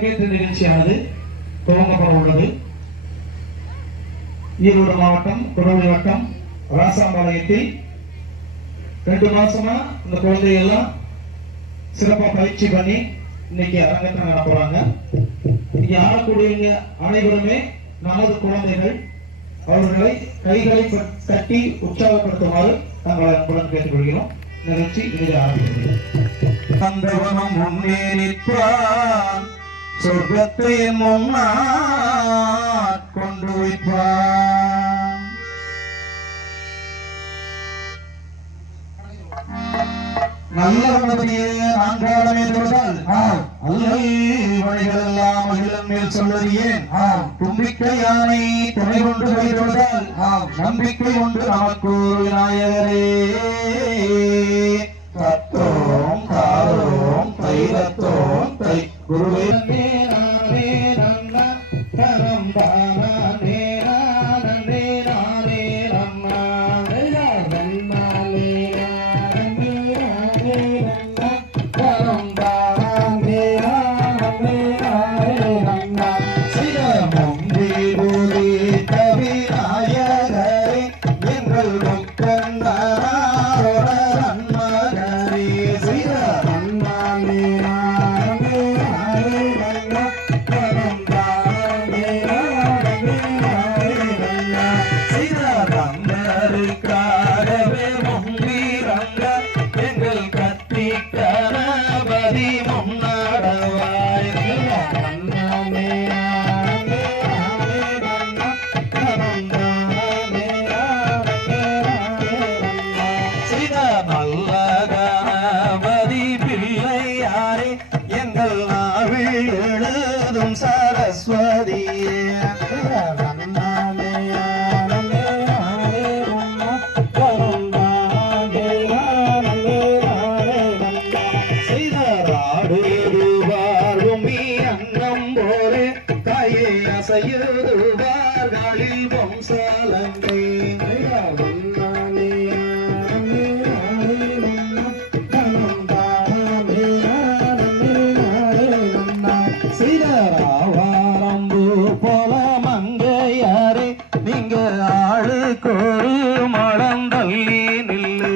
விளக்கேற்று நிகழ்ச்சியானது துவங்கப்பட உள்ளது. ஈரோடு மாவட்டம் குடவள்ளி வட்டம் ராசாம்பாளையத்தில் 2 மாசமா இந்த குழந்தைகள்லாம் சிறப்பா பயிற்சி பண்ணி இன்னைக்கு அரங்கத்தை நட போறாங்க. இங்க ஆடக்கூடியவங்க அனைவருமே நமது குழந்தைகள். அவர்களை கைகளை தட்டி உற்சாகப்படுத்துமாறு தங்களை அன்புடன் கேட்டுக்கொள்கிறோம். நிகழ்ச்சி இதில் ஆரம்பிக்கிறது. முன்னேறிப்பான் சொர்க்கத்தை முன்னாட் கொண்டு வைப்பான். நல்ல உணவனையே நான்காலமே தொழுதால் அல்லை வழிகள் எல்லாம் அகிலம் மேல் சொல்வதியேன். தும்பிக்கை யானை துணை கொண்டு போய் தொழுதால் நம்பிக்கை ஒன்று நமக்கு விநாயகரே. தத்தோம் தாரோம் தைரத்தோம் தை குருவே செய்யுதுவார்களில் வம்சாலங்கை சீதராவாரம்பு போல மங்கையாரே நீங்க ஆளுக்கொரு மழந்தள்ளி நில்லு.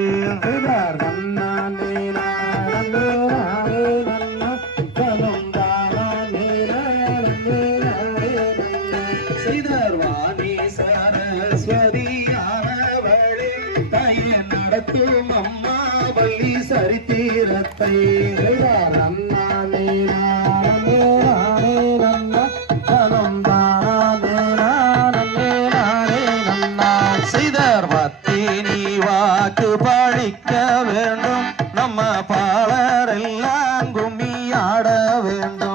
நடத்தும் அம்மா வள்ளி சரித்திரத்தை செய்தார் பத்தி நீ வாக்கு பழிக்க வேண்டும். நம்ம பாலரெல்லாம் கும்மி ஆட வேண்டும்.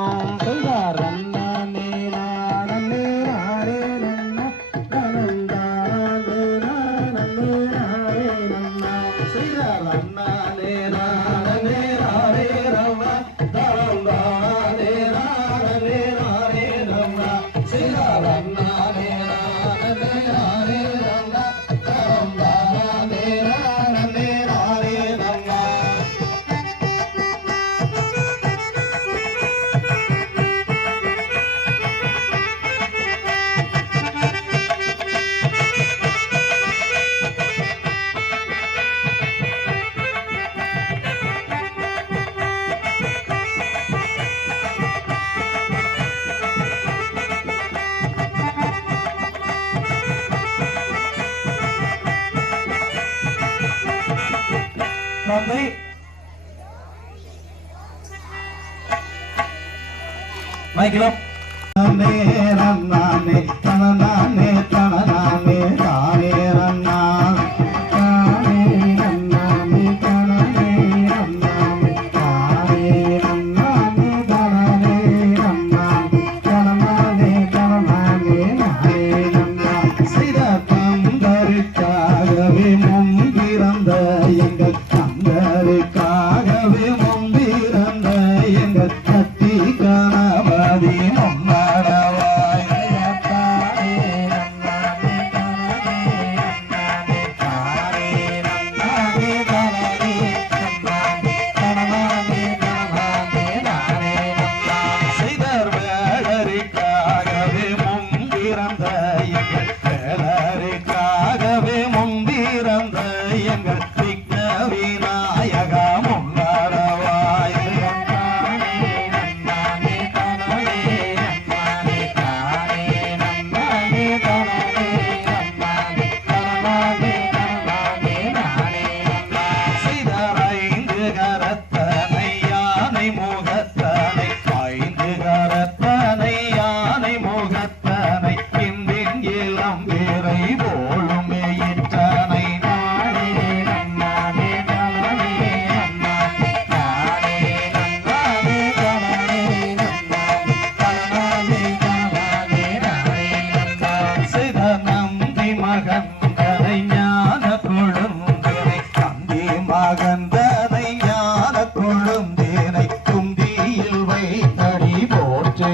நன்றி. மைக்கிலம் நானே தனநானே தனநானே தானே ரன்னா தானே ரன்னானே தனனே ரன்னானே தானே ரன்னானே தனனே ரன்னானே தனநானே தனநானே நானே ரன்னா. செய்த தந்தருக்காகவே முன்பிறந்த எங்கள் தந்தருக்காகவே முன்பிறந்த எங்கள் கத்தி கணபதி முன்னாடவாய்.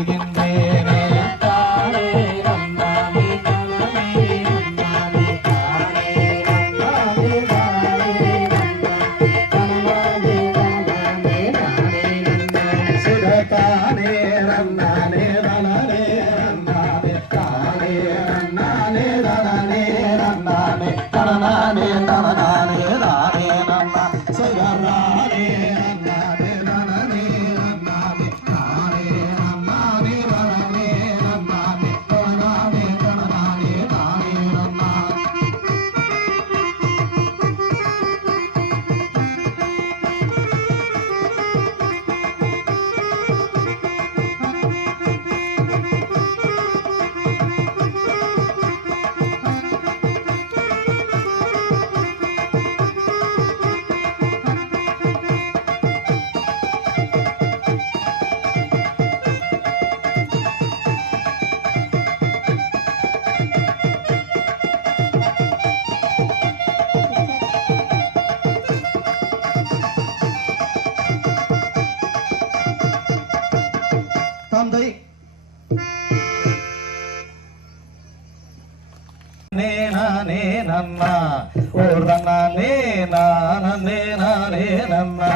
பாடுகின்றேனே தானே நன்னானே தானே நன்னானே தானே நன்னானே தானே நன்னானே தானே நன்னானே சிறகானே நன்னானே தானே நன்னானே தானே நன்னானே தானே நன்னானே தானே தானே தானே நன்னா சிறகானே நன்னானே தானே நன்னானே தானே நன்னானே தானே நன்னானே தானே தானே தானே நன்னா தந்தை நானே நன்னா ஒரு நானே நானே நானே நன்னா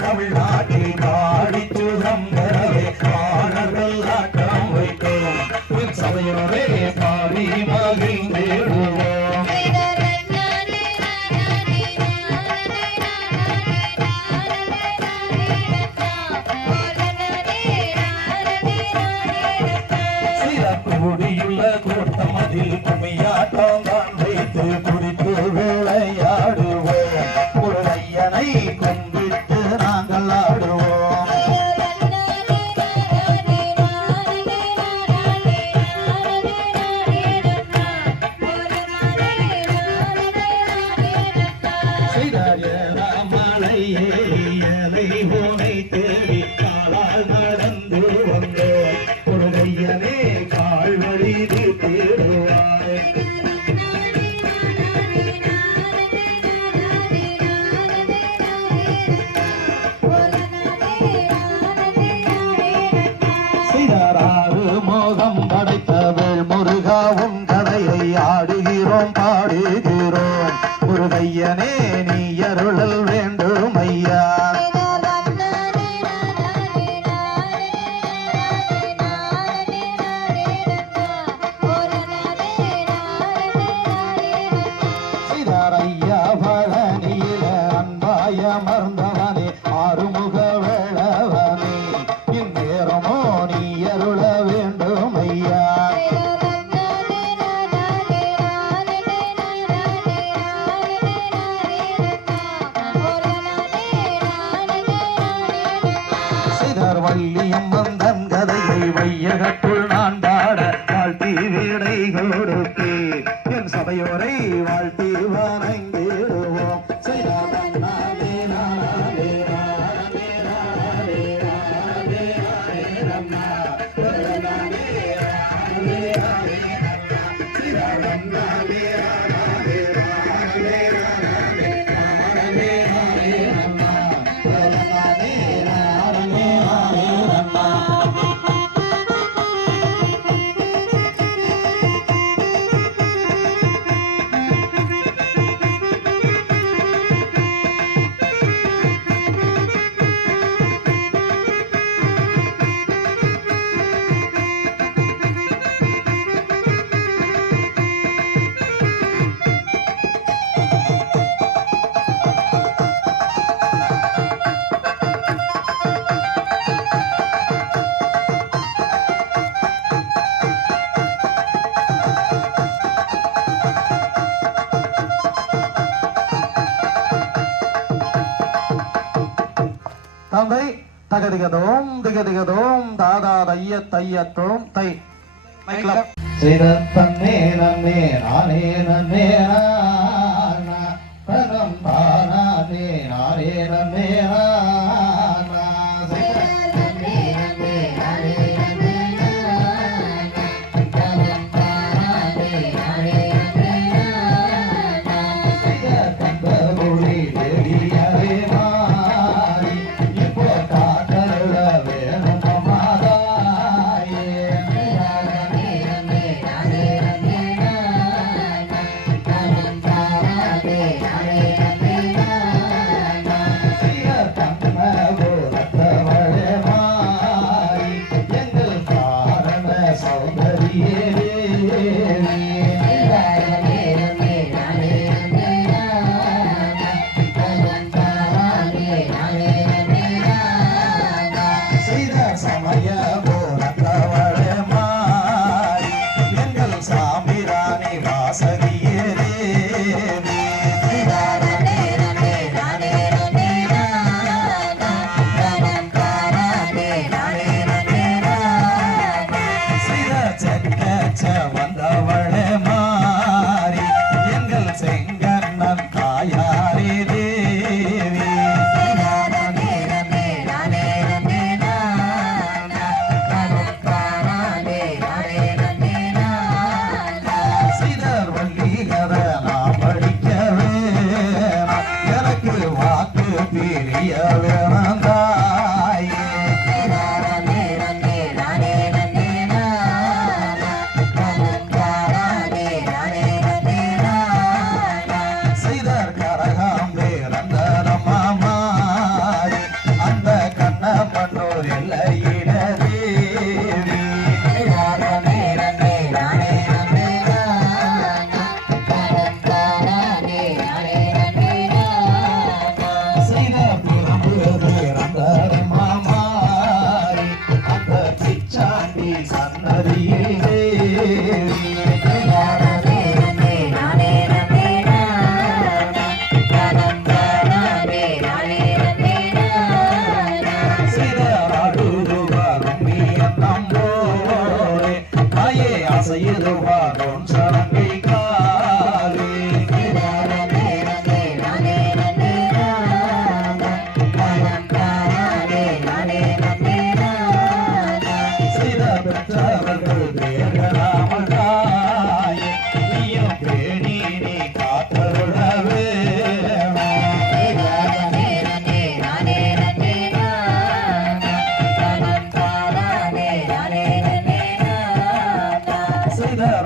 தமிழ்நாட்டில் பாடி சுதந்திரவே பாடல்கள் ஆட்டம் வைத்தோம் சபையோரே பாடி மகிழ்ந்திடுவோம் சிறப்புடியுள்ள கூட்டம் அதில் கும்மியாட்டம் தான் வைத்து குடித்து விளையாடுவோம் ஒரு ஐயனை கும்பிட்டு நாங்கள் ஆடுவோம் மலையே போனை தேடி காலால் நடந்து வந்தோம் ஒரு ஐயனே கால் வழி தேடுவாய் மோகம் படைத்தவள் முருகா உன் கதையை ஆடுகிறோம் பாடுகிறோம் முருகையனே நீ அருளல் வேண்டும் ஐயா ஐயா பழனியில அன்பாய அமர்ந்தவனே ஆறுமுக வேளவனே இந்நேரமோ நீ அருள வேண்டும் ஐயா வள்ளியம்மன் தன் கதையை வையகத்துள் நான் பாட வாழ்த்தி வீடை கொடுத்தே என் சபையோரை வாழ்த்தி வணங்கிடுவோம் தந்தை தகதிகதோம் திகதிகதோம் தாதா தைய தையத்தோம் தை செய்த தன்னே நன்னே நானே நன்னே பரம் தானே நானே நன்னே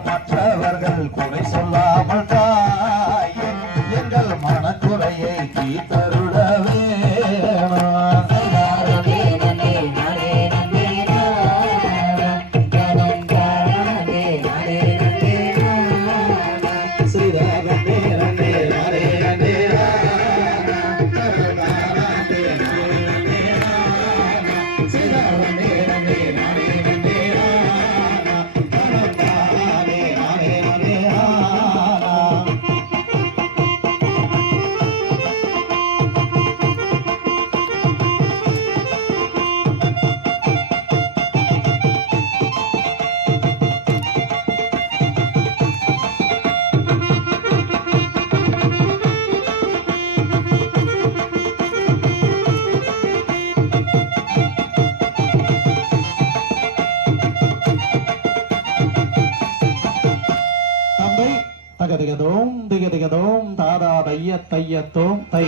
மற்றவர்கள் குறை சொல்லாமல் தாயே எங்கள் மனக்குறையை தீர்த்தருள தகதிகதோம் திகதிகதோம் தாதா தைய தையத்தோம் தை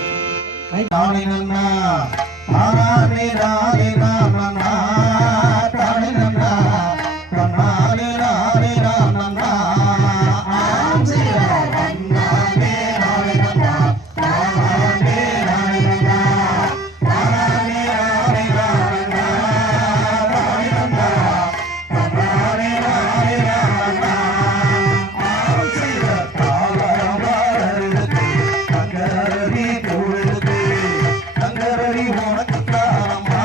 நானே நன்னா நானே நானே நன்னா நானே நன்னா நானே நானே நன்னா ஆம் சிவ நானே நானே நன்னா நானே நானே நன்னா நானே நானே நன்னா நானே நன்னா நானே நானே நன்னா உனக்கு தானம்மா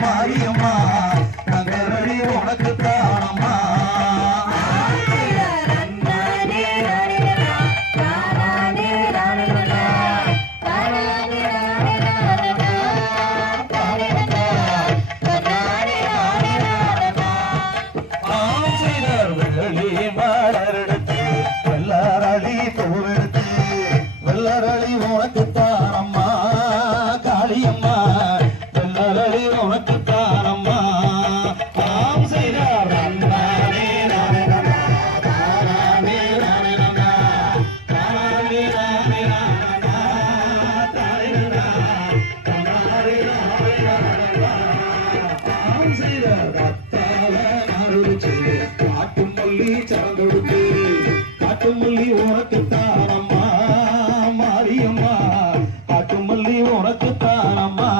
மாரியம்மா உனக்கு தானம்மா மாரியம்மா காட்டு மல்லி உனக்கு தானம்மா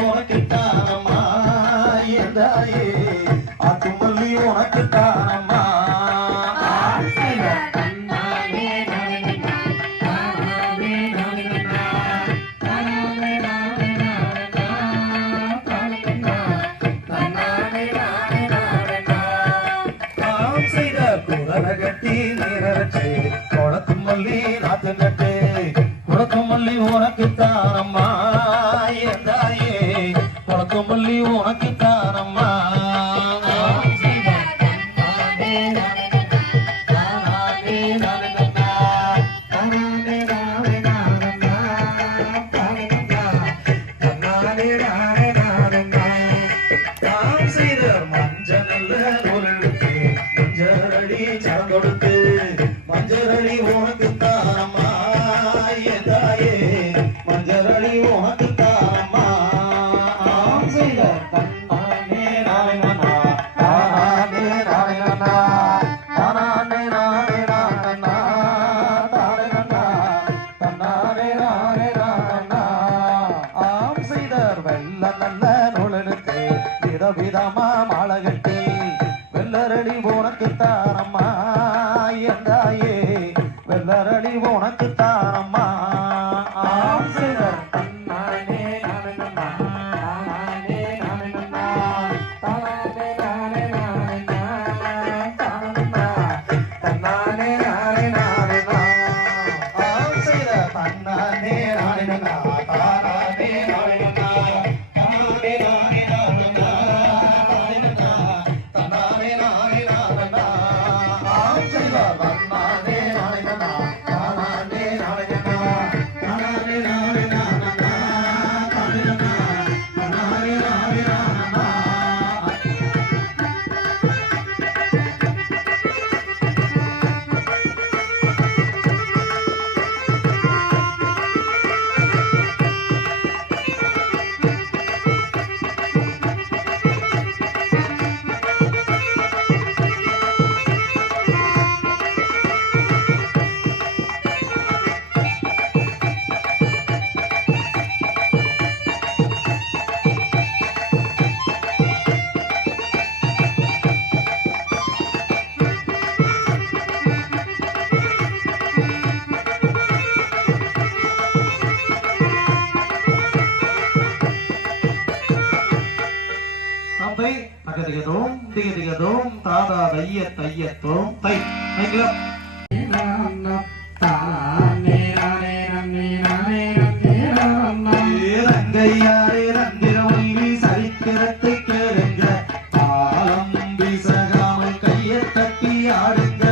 உனக்கு தானம்மா எந்தாயே ஆட்டு மல்லி உனக்கு தானம்மா கட்டி நீரச்சு குளத்து மல்லி நாத்து நட்டு குளத்து மல்லி உனக்கு தானம்மா எந்தாயே குளத்து மல்லி உனக்கு தானம்மா கொடுத்து மஞ்சரளி உனக்கு தானம்மா எதாயே மஞ்சரளி உனக்கு தானம்மா தன்னானே நாராயணா தானானே நாராயணா தானானே நாராயணா தாராயணா தன்னானே நாராயணா ஆம் செய்தர் வெள்ள நல்ல நூலெடுத்து விதவிதமா மாளகட்டி வெள்ளரளி உனக்கு தானம்மா எந்தாயே வெள்ளரளி உனக்கு தானம்மா தன்னானே நாராயணா தானானே நாராயணா தானானே நாராயணா தானம்மா தன்னானே நாராயணா தன்னானே நாராயணா தானானே நாராயணா தானானே தகதிகதோம் திகதிகதோம் தாதா தைய தையத்தோம் தை மைக்லப் ரங்கையாரே ரந்திரவல்லி சரித்திரத்தை கேளுங்க காலம் வீசகாமல் கையை தட்டி ஆடுங்க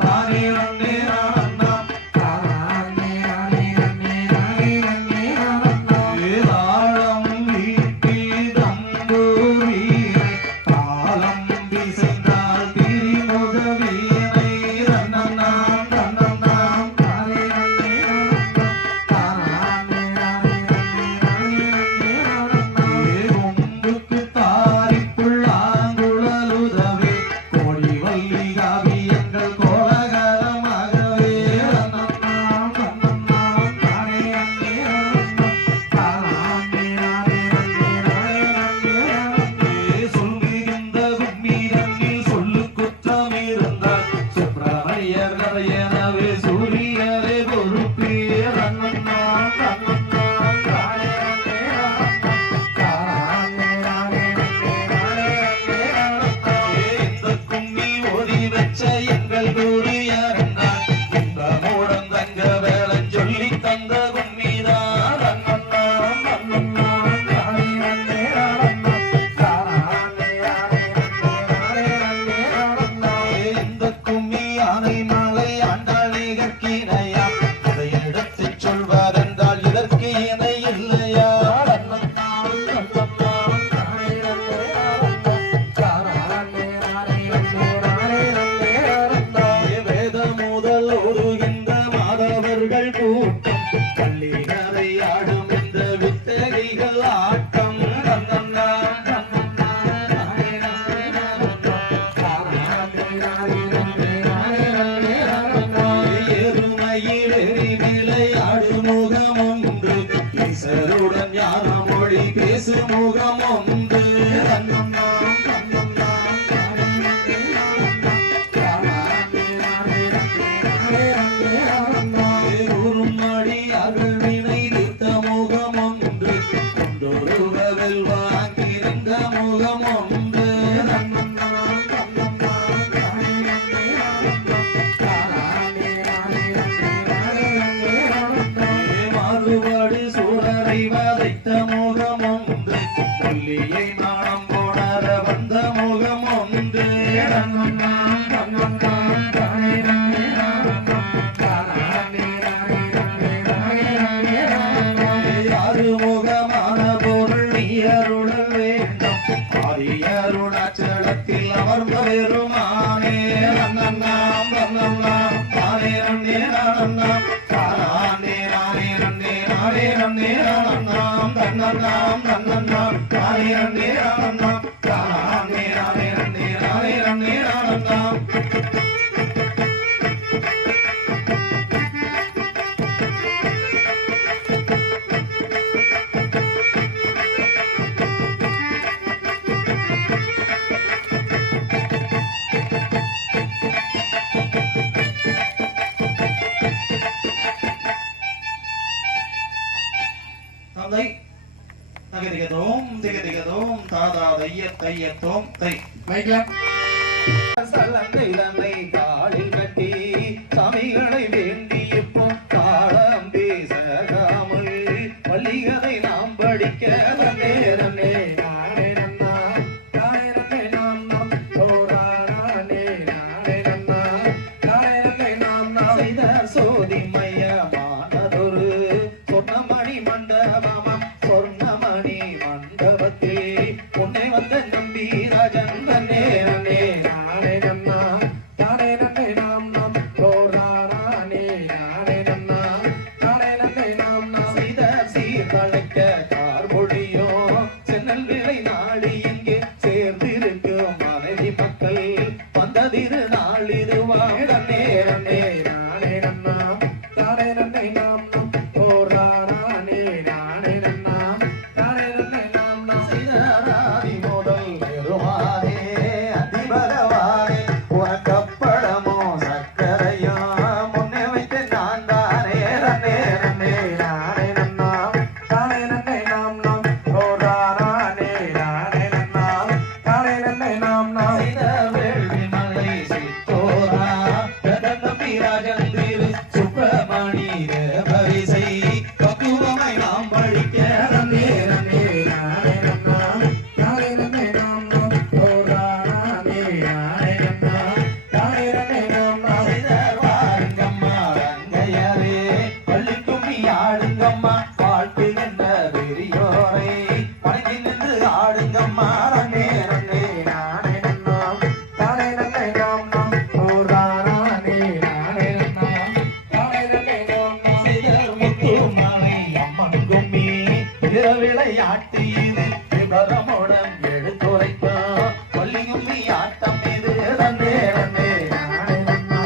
தானே ரன்னே ராண்ணா தானே தாளம் வீசினால் திரி விளையாடு முகம் ஒன்று ஈசருடன் ஞான மொழி பேசு முகம் ஒன்று அடியார்கள் வினை தீர்த்த முகம் ஒன்று கொண்டொருவல் வாங்கியிருந்த முகம் ஒன்று மாறுபாடு சூழரை வதைத்த முகம் ஒன்று கொல்லியை நாணம் போனர வந்த முகம் ஒன்று முகமான பொருள் நீ அருளல் வேண்டும் அருணாச்சலத்தில் அமர்ந்த பெருமானே நன்னாம் நன்னாம் தானே நன்னே நன்னாம் தானே நானே நன்னே நானே நன்னே நன்னாம் தன்னன்னாம் நன்னன்னாம் தானே நன்னே நன்னாம் தானே நானே நன்னே நானே நன்னே நன்னாம் தகதிகதோம் திகதிகதோம் தாதா தையத்தோம் தை சலந்தை காலில் கட்டி சாமிகளை வேண்டி இப்போ காலம் பேசகாமல் பள்ளிகளை நாம் படிக்க நேரமே சோதி மையமானதொரு சொர்ணமணி மண்டபமா சொர்ணமணி மண்டபத்தில் உன்னை வந்த நம்பி ராஜன் தன்னே நன்னே நானே நன்னா தானே நன்னே நாம் நாம் தோரானே நானே நன்னா தானே நன்னே நாம் நாம் செய்த சீர்தழைக்க கார்மொழியோ சென்னல் விளை நாடி இங்கே சேர்ந்திருக்கும் மனைவி மக்கள் வந்ததிரு நாளிருவாம் தன்னே நன்னே நானே நன்னா தானே நன்னே நாம் நாம் தோரானே நானே நன்னா தானே நன்னே நாம் நாம் செய்த ராதி முதல் பெருமானே அதி பகவானே உனக்கப்படமோ சக்கரையா முன்னே வைத்து நான் தானே நன்னே நன்னே நானே நன்னா தானே நன்னே நாம் நாம் தோரானே நானே நன்னா தானே நன்னே நாம் நாம் செய்த வேள்வி மலை சித்தோரா பிரதமி ராஜந்திரு சுப்பிரமணி பரிசை பக்குவமை நாம் படிக்க நன்னே நன்னே நானே நன்னா தானே நன்னே நாம் நாம் தோரானே நானே நன்னா தானே நன்னே நாம் நாம் செய்த வாருங்கம்மா ரங்கையரே பள்ளிக்கும்மி ஆடுங்கம்மா வாழ்த்துகின்ற பெரியோரை பணிந்து நின்று ஆடுங்கம்மா ரன்னே நன்னே நானே நன்னா தானே நன்னே நாம் நாம் தோரானே நானே நன்னா தானே நன்னே நாம் நாம் செய்த முத்து மாலை அம்மன் கும்மி விளையாட்டு இது விபரமுடன் எடுத்துரைப்போம் கொல்லி கும்மி ஆட்டம் இது நன்னே நன்னே நானே நன்னா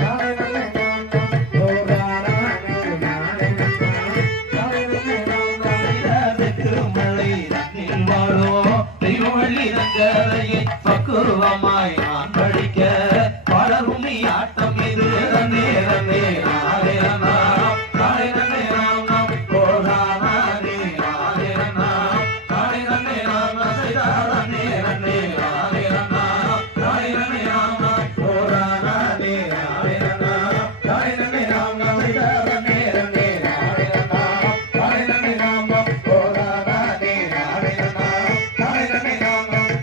தானே நன்னே நாம் நாம் தோரானே நானே நன்னா தானே நன்னே நாம் நாம் செய்த திருமலை தன்னில் வாழோ தெய்வவள்ளி ரங்கரையை பக்குவமாய் நான் படிக்க பலரும் ஆட்டம் இது நன்னே நன்னே நானே நன்னா தானே நன்னே நாம் நாம் தோரானே நானே நன்னா தானே நன்னே நாம் நாம் செய்த நன்னே நன்னே நானே நன்னா தானே நன்னே நாம் நாம் தோரானே நானே நன்னா தானே நன்னே நாம் நாம் செய்த நன்னே நன்னே நானே நன்னா தானே நன்னே நாம் நாம் தோரானே நானே நன்னா தானே நன்னே நாம் நாம்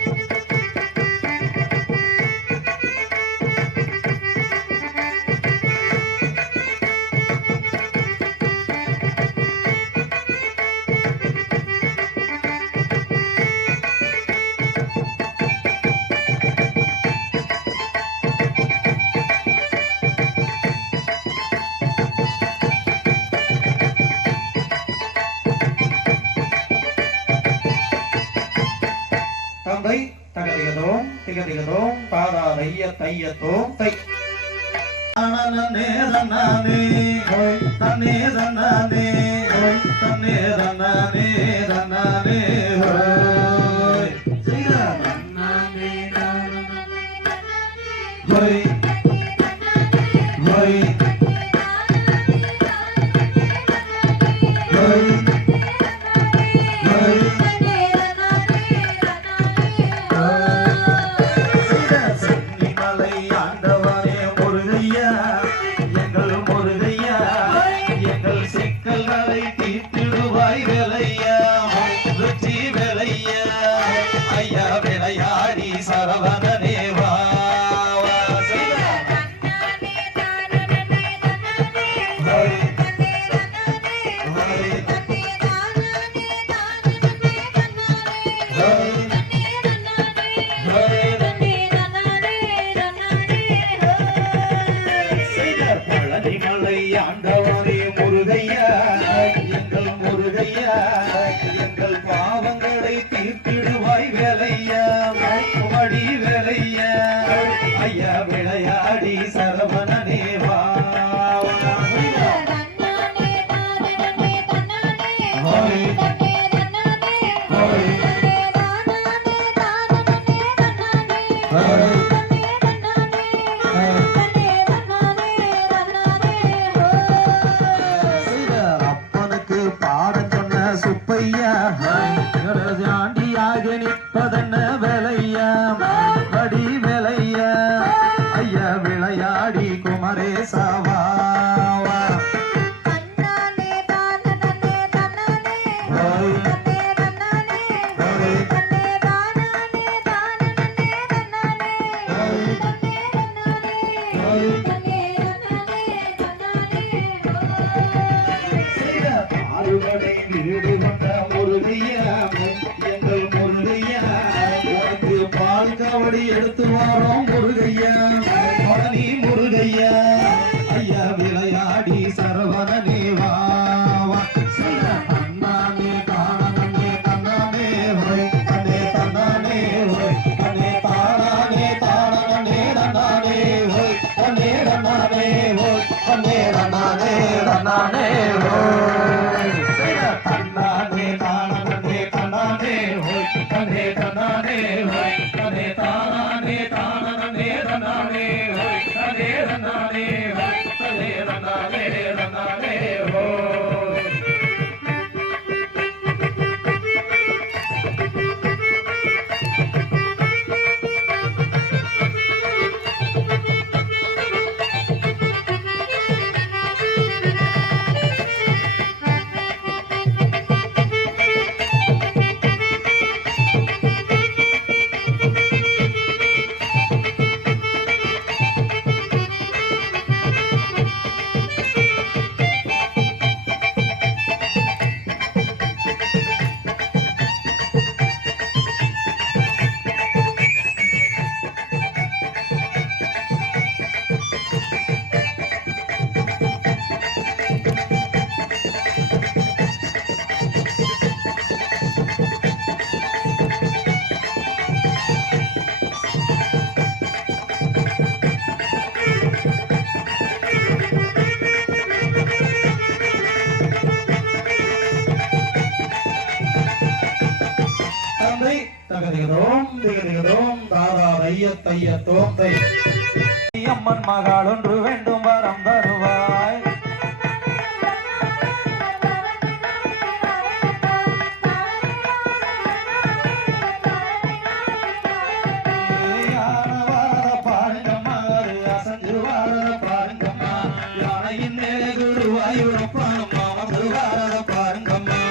தந்தை தகதிகதோம் திகதிகதோம் தாதா தாதாதைய தைய தோத்தை தன்னே தன்னானே தன்னே தன்னானே தன்னே தன்னானே தன்னானே ஹோய் ஹோய் ஆண்டவரே முருகையா எங்கள் முருகையா எங்கள் பாவங்களை தீர்த்திடுவாய் வேலையா மடி வேலையா ஐயா விளையாடி சரவணனே வா ஆண்டியாக நிற்பதென்ன வேலையா வடி வேலையா ஐயா விளையாடி குமரேசாவா வீடு கொண்ட முருகையா எங்கள் முருகையா உனக்கு பால் காவடி எடுத்து வரோம் முருகையா பழனி முருகையா ஐயா விளையாடி சரவணனே வா தன்னானே தானே தன்னானே ஹோய் தன்னே தன்னானே ஹோய் தன்னே தானே தானே தன்னானே ஹோய் தன்னே தன்னானே ஹோய் தன்னே தன்னானே தன்னானே ஹோய் அம்மன் மகள் ஒன்று வேண்டும் வரம் தருவாய் பாருங்கம்மா அசஞ்சு வாரத பாருங்கம்மா யானையின் மேலே குருவாயூரப்பானம்மா வந்து வாரத பாருங்கம்மா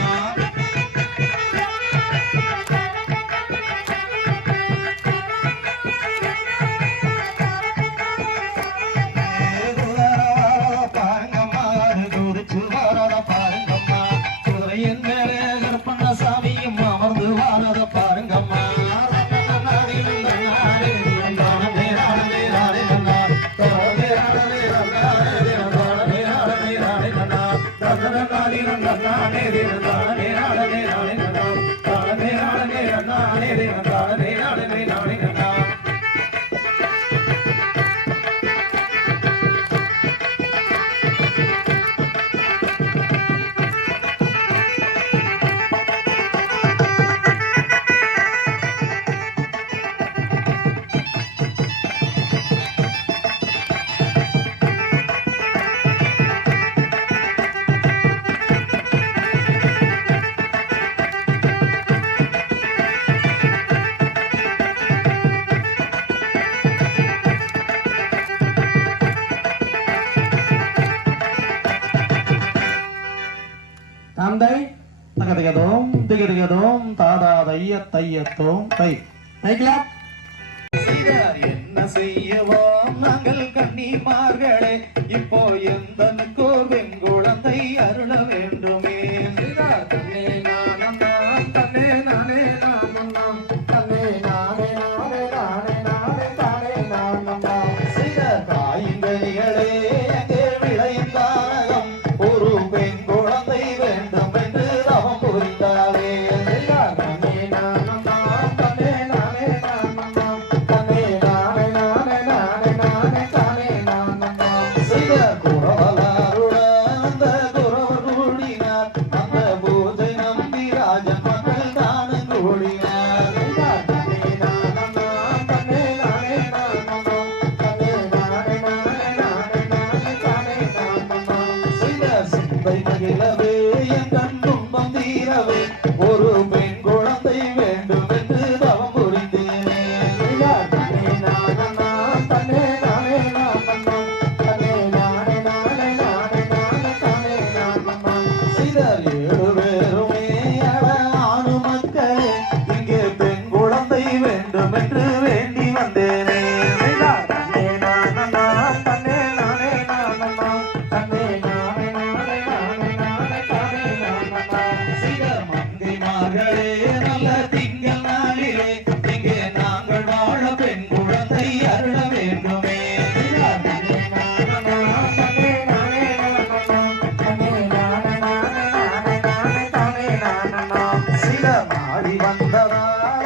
தந்தை தகதிகதோம் திகதிகதோம் தாதா தையத்தோம் தை தைக்கலா செய்தார் என்ன செய்யவோம் நாங்கள் கன்னிமார்களே இப்போ எந்தனுக்கோர் வெங்குழந்தை அருள வேண்டுமே தன்னே நானே தன்னே நானே தன்னே நானே நானே நானே நானே தானே நானம் செய்த தாய்கனிகளே எங்கே விளையும் தானகம் ஒரு பெண் குழந்தை வேண்டும் என்று தவம் புரிந்தாவே தன்னே நானம் தன்னே நானே நானம் தன்னே நானே நானே நானே நானே தானே நானம் செய்த குறவலாருடன் அந்த குறவர் கூடினார் அந்த பூஜை நம்பி ராஜன் மக்கள் தானும் கூடினார் தன்னே நானம் தன்னே நானே நானம் தன்னே நானே நானே நானே நானே தானே நானம் செய்த சிந்தை மகிழவே என் கண் துன்பம் தீரவே ஒரு பெண் குழந்தை வேண்டும் என்று தவம் புரிந்தேனே தன்னே நானம் தன்னே நானே நானம் தன்னே நானே நானே நானே நானே தானே நானம் செய்தார் ஏழு பேருமே அட ஆணு மக்களே இங்கே பெண் குழந்தை வேண்டும் என்று வேண்டி வந்தேனே தன்னே நானம் தன்னே நானே நானம் தன்னே நானே நானே நானே நானே தானே நானம் செய்தார் மங்கைமார்களே நல்ல திங்கள் நாளிலே இங்கே நாங்கள் வாழ பெண் குழந்தை அருள வேண்டுமே தன்னே நானம் தன்னே நானே நானம் தன்னே நானே நானே நானே நானே தானே நானம் சில மாடி வந்ததால்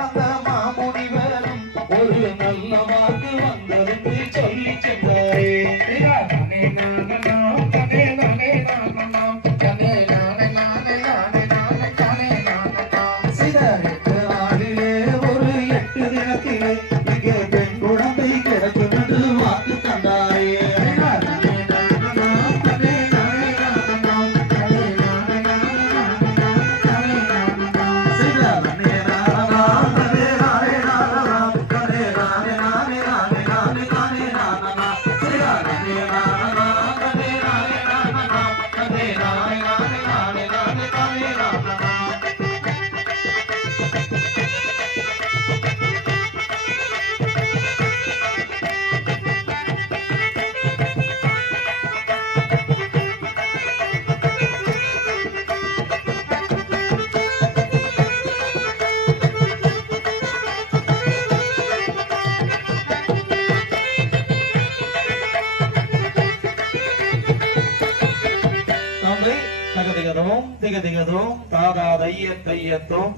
அந்த மாமுனிவரும் ஒரு நல்ல வாக்கு வந்ததென்று சொல்லி சென்றாரே தன்னே நானம் தன்னே நானே நானம் தன்னே நானே நானே நானே நானே தானே நானம் சில 8 நாளிலே ஒரு 8 தினத்திலே இங்கே பெண் குழந்தை கிடைக்கும் என்று வாக்கு தந்தாரே தன்னே நானம் தன்னே நானே நானம் தன்னே நானே நானே நானே தானே நானம் சில நன்னே நானா நன்னே நானே நானா நன்னே நானே நானே நானே நானே தானே நானா சில நன்னே நானா நன்னே நானே நானா நன்னே நானே நானே நானே நானே தானே நானா தந்தை தகதிகதோம் திகதிகதோம் தாதா தையத்தோம்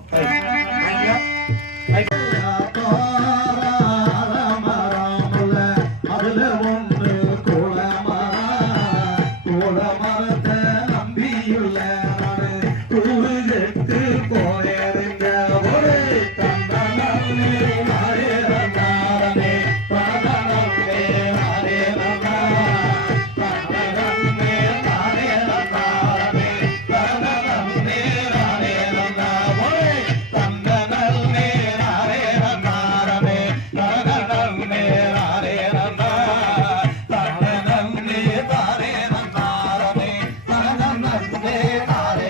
அதுல ஒன்று கோலமரத்தை நம்பியுள்ள கூறுகட்டு போயறிந்த ஒரு தந்தனே நாரே நாரனே பதனமே நாரே தந்தனமே நாரே நாரனே பதனமே நாரே ஒரு தந்தனமே நாரே நாரனே பதனமே நாரே தந்தனமே நாரே நாரனே பதனமே நாரே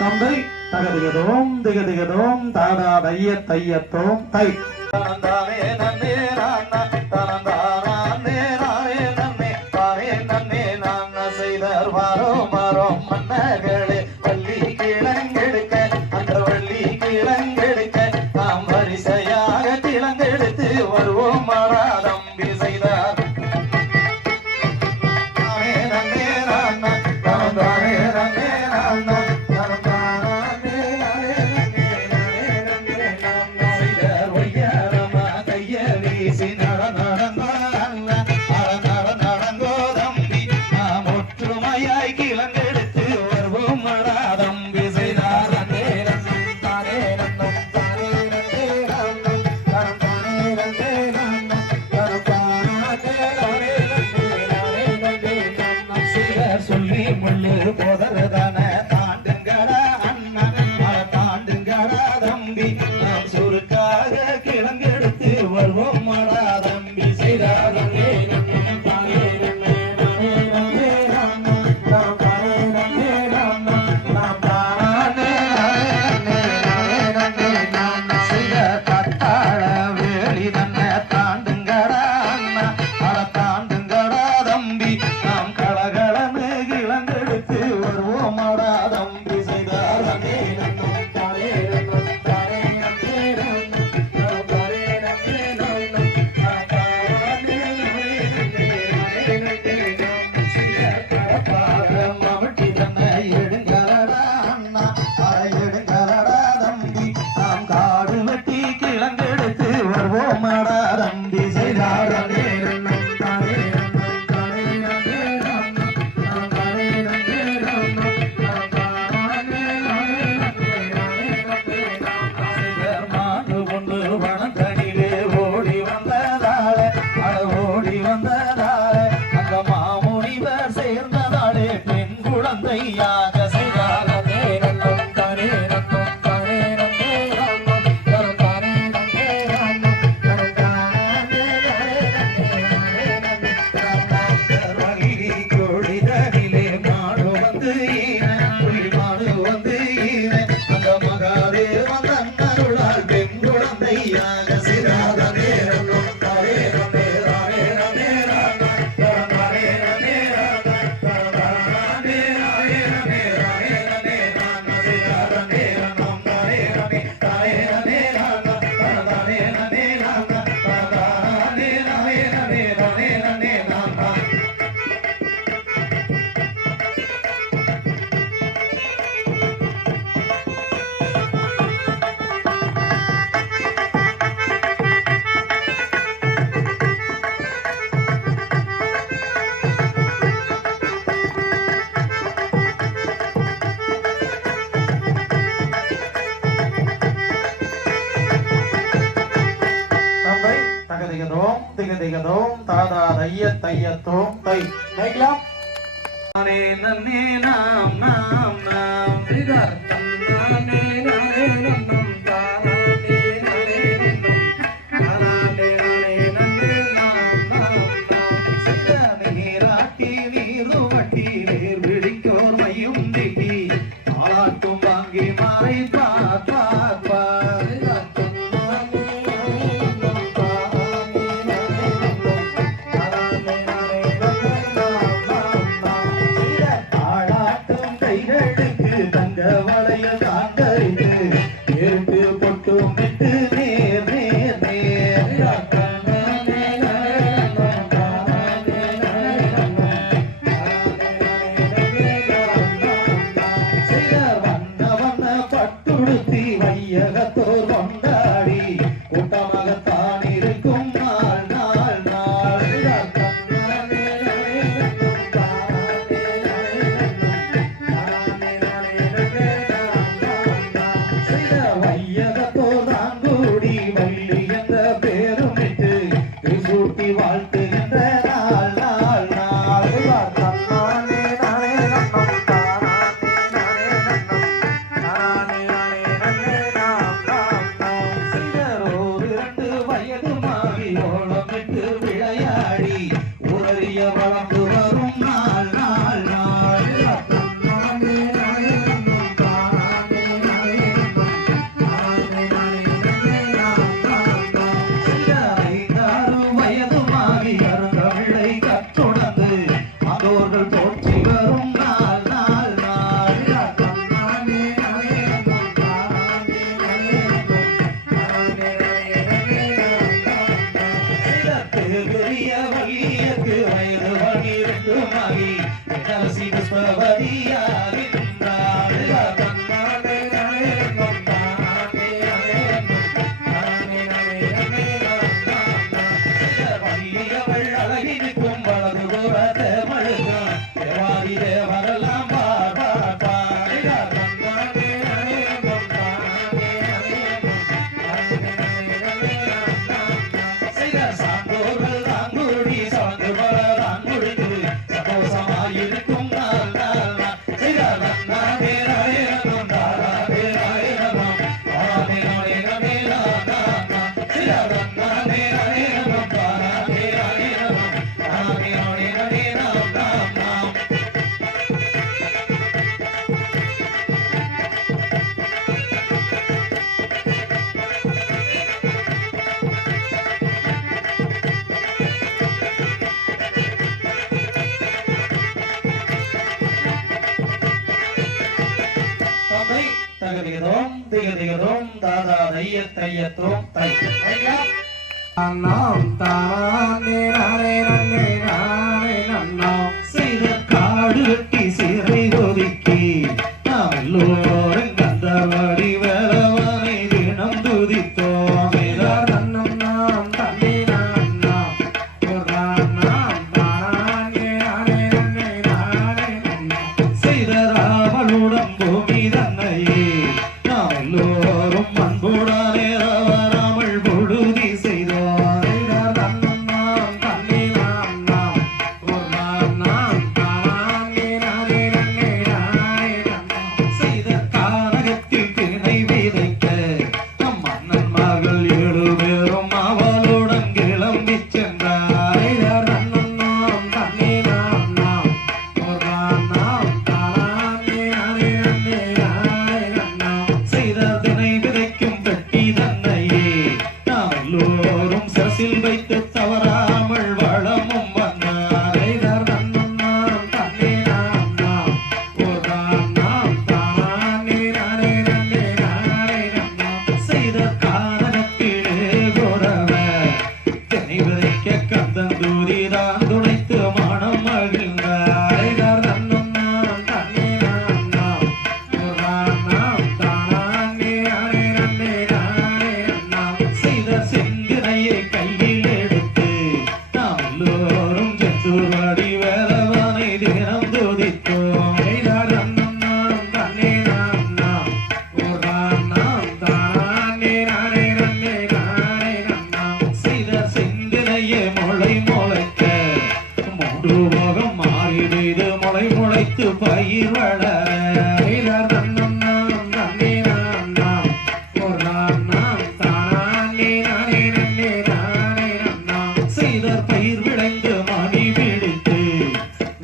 தந்தை தகதிகதோம் திகதிகதோம் தாதா தையத்தோம் தை தனந்தானே நன்னே நானா தனந்தானே நானே நன்னே தானே நன்னே நானா செய்தார் மாறோம் மன்னர்களே வள்ளி கிழங்கெடுக்க அந்த வள்ளி கிழங்கெடுக்க நாம் வரிசையாக கிழங்கெடுத்து வருவோம் மாறா தம்பி செய்தார் தானே நன்னே நானா தனந்தானே நன்னே நானா தனந்தானே நானே நன்னே நானே நன்னே நானா செய்தார் ஒய்யாரமா கையவே வாடா தம்பி நாம் சுருக்காக கிழங்கெடுத்து வருவோம் வாடா தம்பி செய்தாரே நன்னே நாம் நாம் நாம் நீராட்டி நீருவட்டி நீர் பிடிக்கோர் மையும் திட்டி ஆளாட்டும் வாங்கி மாறை பார்ப்பா திகதிகதோம் தாதா தைய தையத்தோம் தை ஐயா நாம் தானே நானே நன்னே நானே நன்னா செய்த காடு வெட்டி சிறை ஒதுக்கி நாம் எல்லோரும் கந்தபடி வேலவனை தினம் துதித்தோம் செய்தார் தன்னம் நாம் தன்னே நான்னா ஒரு நாம் தானே நானே நன்னே நானே நன்னா செய்த ராவலுடன் பூமி தன்னையே நாம் எல்லோரும் அன்புடனே தவறாமல் பொழுதி செய்தோம் செய்தார் தன்னம் நாம் தன்னே நான்னா ஒரு நாம் தானே நானே நன்னே நானே நன்னா செய்த கானகத்தில் திணை விதைக்க நம் மன்னன் மகள் 7 பேரும் அவளுடன் கிளம்பிச் சென்றார் செய்தார் தன்னம் நாம் தன்னே நான்னா ஒரு நாம் தானே நானே நன்னே நானே நன்னா செய்த திணை விதைக்கும் பெட்டி தன்னையே நாம் எல்லோரும் சசில் வைத்து தவறாமல் வளமும் வந்தார் செய்தார் தன்னம் நாம் தன்னே நான்னா ஒரு நாம் தானே நானே நன்னே நானே நன்னா செய்த கானகத்திலே குறவ திணை விதைக்க கந்தன் தூரிதான் துடைத்து மனம் மகிழ்ந்தார் செய்தார் தன்னம் நாம் தன்னே நான்னா ஒரு நாம் தானே நானே நன்னே நானே நன்னா செய்த செந்தினையை கையில் எடுத்து நாம் எல்லோரும் செத்துவடி வேலவனை தினம் துதித்தோம் செய்தார் தன்னம் நாம் தன்னே நான்னா ஒரு நாம் தானே நானே நன்னே நானே நன்னா செய்த செந்தினையை முளை முளைக்க 3 போகம் மாறி பெய்து முளை முளைத்து பயிர் வளர செய்தார் தன்னம் நாம் தன்னே நான்னா ஒரு நாம் தானே நானே நன்னே நானே நன்னா செய்த பயிர் விளைந்து மணி பிடித்து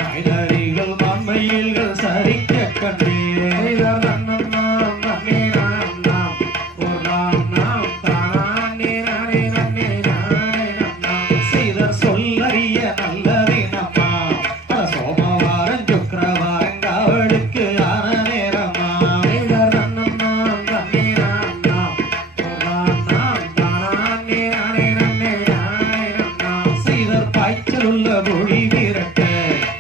நாய்நரிகள் மான்மயில்கள் சரிக்க கண்டேன் செய்தார் தன்னம் நாம் தன்னே நான்னா ஒரு நாம் தானே நானே நன்னே நானே நன்னா செய்த சொல்லறிய நல்லதினமா சோமவாரம் சுக்கிரவாரம் காவலுக்கு ஆன நேரமா செய்தார் தன்னம் நாம் தன்னே நான்னா ஒரு நாம் தானே நானே நன்னே நானே நன்னா செய்த பாய்ச்சல் உள்ள மொழி விரட்ட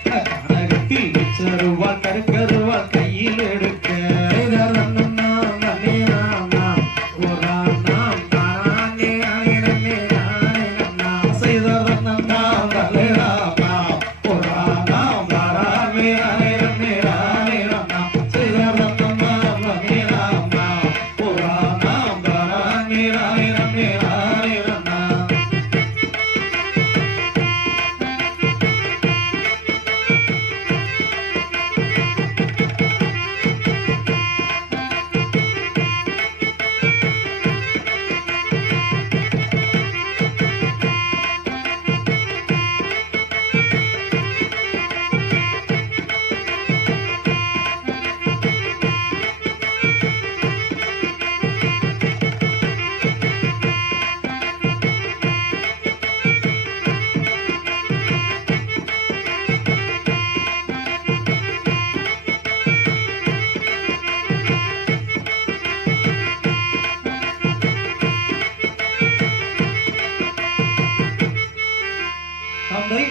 கனகத்தில் மிச்சருவாள் கருக்கருவாள் கையில் எடுக்க செய்தார் தன்னம் நாம் தன்னே நான்னா ஒரு நாம் தானே நானே நன்னே நானே நன்னா செய்த ரத்னம் வல்லேராமா ஒரு நாம் தாராமே அனேரமே ரானேரமா செய்த ரத்னம் வல்லேராமா ஒரு நாம் தாராமே அனேரமே ரானேரமா தந்தை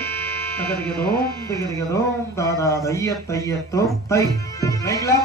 தகதிகதோம் திகதிகதோம் தாதா தைய தையத்தோம் தை ரைங்களா